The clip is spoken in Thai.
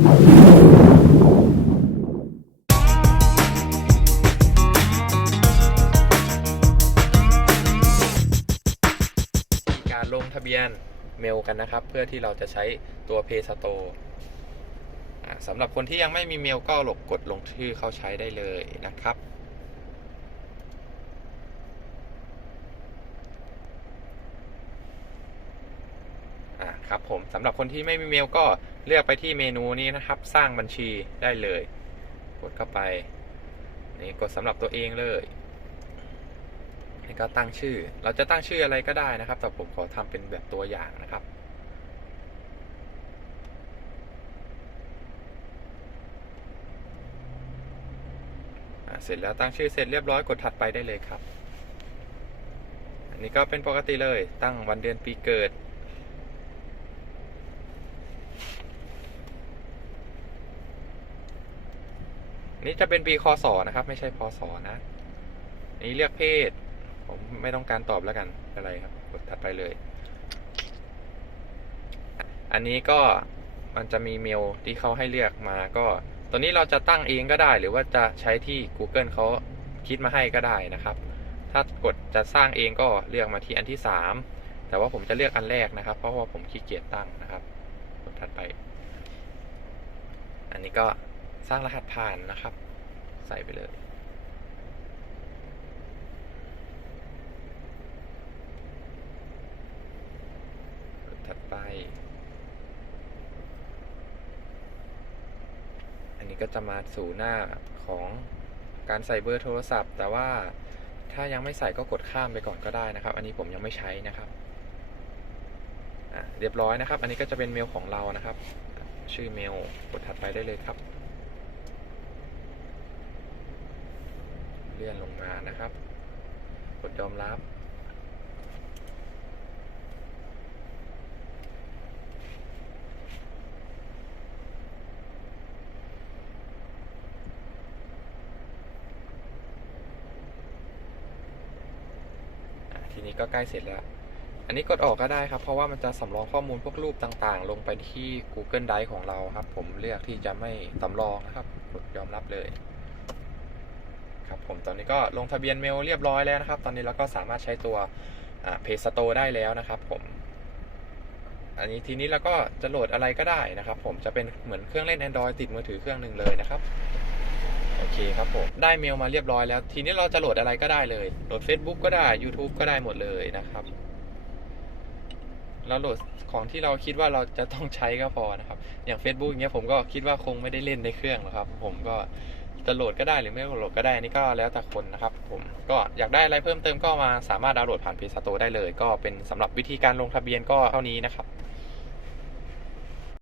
การลงทะเบียนเมลกันนะครับ เพื่อที่เราจะใช้ตัว Pay Store สำหรับคนที่ยังไม่มีเมลก็หลกกดลงชื่อเข้าใช้ได้เลยนะครับครับผมสำหรับคนที่ไม่มีเมลก็ เลือกไปที่เมนูนี้นะครับ สร้างบัญชีได้เลย กดเข้าไป นี่กดสำหรับตัวเองเลยนี่ก็ตั้งชื่อ เราจะตั้งชื่ออะไรก็ได้นะครับ แต่ผมขอทำเป็นแบบตัวอย่างนะครับเสร็จแล้วตั้งชื่อเสร็จเรียบร้อยกดถัดไปได้เลยครับ อันนี้ก็เป็นปกติเลยตั้งวันเดือนปีเกิด นี่จะเป็นปีคศนะครับ ไม่ใช่พศนะ นี่เลือกเพศ ผมไม่ต้องการตอบแล้วกันอะไรครับกดถัดไปเลย อันนี้ก็มันจะมีเมลที่เขาให้เลือกมาก็ตัวนี้เราจะตั้งเองก็ได้ หรือว่าจะใช้ที่ Google เขาคิดมาให้ก็ได้นะครับ ถ้ากดจะสร้างเองก็เลือกมาที่อันที่สามแต่ว่าผมจะเลือกอันแรกนะครับ เพราะว่าผมขี้เกียจตั้งนะครับกดถัดไป อันนี้ก็ สร้างรหัสผ่านนะครับ ใส่ไปเลย ถัดไป อันนี้ก็จะมาสู่หน้าของการใส่เบอร์โทรศัพท์ แต่ว่าถ้ายังไม่ใส่ก็กดข้ามไปก่อนก็ได้นะครับ อันนี้ผมยังไม่ใช้นะครับเรียบร้อยนะครับ อันนี้ก็จะเป็นเมลของเรานะครับ ชื่อเมลกดถัดไปได้เลยครับ เลื่อนลงมานะครับ กดยอมรับ ทีนี้ก็ใกล้เสร็จแล้ว อันนี้กดออกก็ได้ครับ เพราะว่ามันจะสำรองข้อมูลพวกรูปต่างๆ ลงไปที่ Google Drive ของเราครับ ผมเลือกที่จะไม่สำรองนะครับ กดยอมรับเลย ครับผมตอนนี้ก็ลงทะเบียนเมลเรียบร้อยแล้วนะครับ ตอนนี้เราก็สามารถใช้ตัวเพจสโตได้แล้วนะครับผมอันนี้ทีนี้เราก็จะโหลดอะไรก็ได้นะครับ ผมจะเป็นเหมือนเครื่องเล่น Android ติดมือถือเครื่องหนึ่งเลยนะครับโอเคครับผมได้เมลมาเรียบร้อยแล้ว ทีนี้เราจะโหลดอะไรก็ได้เลยโหลด Facebook ก็ได้ YouTube ก็ได้หมดเลยนะครับเราโหลดของที่เราคิดว่าเราจะต้องใช้ก็พอนะครับ อย่าง Facebook อย่างเงี้ยผมก็คิดว่าคงไม่ได้เล่นในเครื่องหรอกครับ ผมก็ จะโหลดก็ได้หรือไม่โหลดก็ได้อันนี่ก็แล้วแต่คนนะครับผมก็อยากได้อะไรเพิ่มเติมก็มาสามารถดาวน์โหลดผ่านเพจสตูได้เลย ก็เป็นสำหรับวิธีการลงทะเบียนก็เท่านี้นะครับ